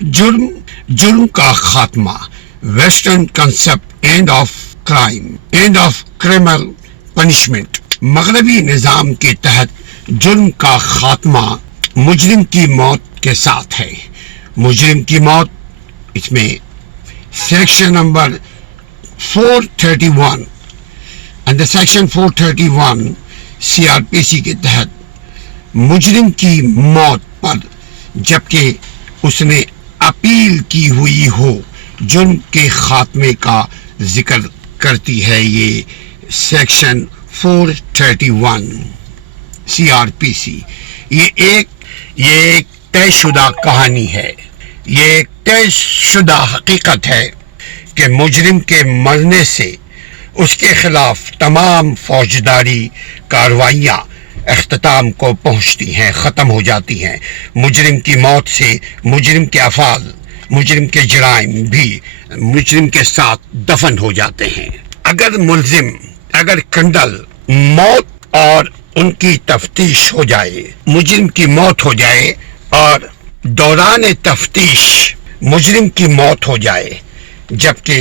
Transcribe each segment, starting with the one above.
جرم کا خاتمہ، western concept end of criminal punishment. مغربی نظام کے تحت جرم کا خاتمہ مجرم کی موت کے ساتھ ہے۔ مجرم کی موت، اس میں section number 431 under section 431 CRPC کے تحت مجرم کی موت پر جبکہ اس نے اپیل کی ہوئی ہو جرم کے خاتمے کا ذکر کرتی ہے یہ سیکشن 431 CRPC۔ یہ ایک طے شدہ کہانی ہے، یہ ایک طے شدہ حقیقت ہے کہ مجرم کے مرنے سے اس کے خلاف تمام فوجداری کارروائیاں اختتام کو پہنچتی ہیں، ختم ہو جاتی ہیں۔ مجرم کی موت سے مجرم کے افعال، مجرم کے جرائم بھی مجرم کے ساتھ دفن ہو جاتے ہیں۔ اگر کنڈل موت اور ان کی تفتیش ہو جائے، مجرم کی موت ہو جائے اور دوران تفتیش مجرم کی موت ہو جائے جبکہ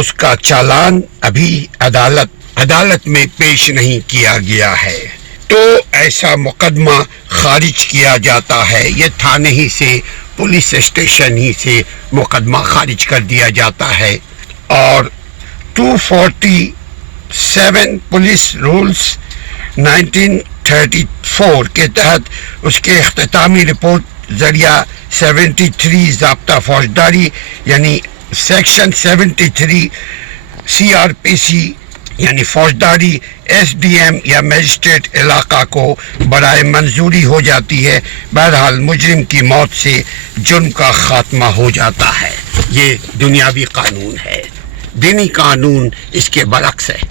اس کا چالان ابھی عدالت میں پیش نہیں کیا گیا ہے، تو ایسا مقدمہ خارج کیا جاتا ہے۔ یہ تھانے ہی سے، پولیس اسٹیشن ہی سے مقدمہ خارج کر دیا جاتا ہے، اور 247 پولیس رولز 1934 کے تحت اس کے اختتامی رپورٹ ذریعہ 73 ضابطہ فوجداری یعنی سیکشن 73 CRPC یعنی فوجداری SDM یا مجسٹریٹ علاقہ کو برائے منظوری ہو جاتی ہے۔ بہرحال مجرم کی موت سے جرم کا خاتمہ ہو جاتا ہے۔ یہ دنیاوی قانون ہے، دینی قانون اس کے برعکس ہے۔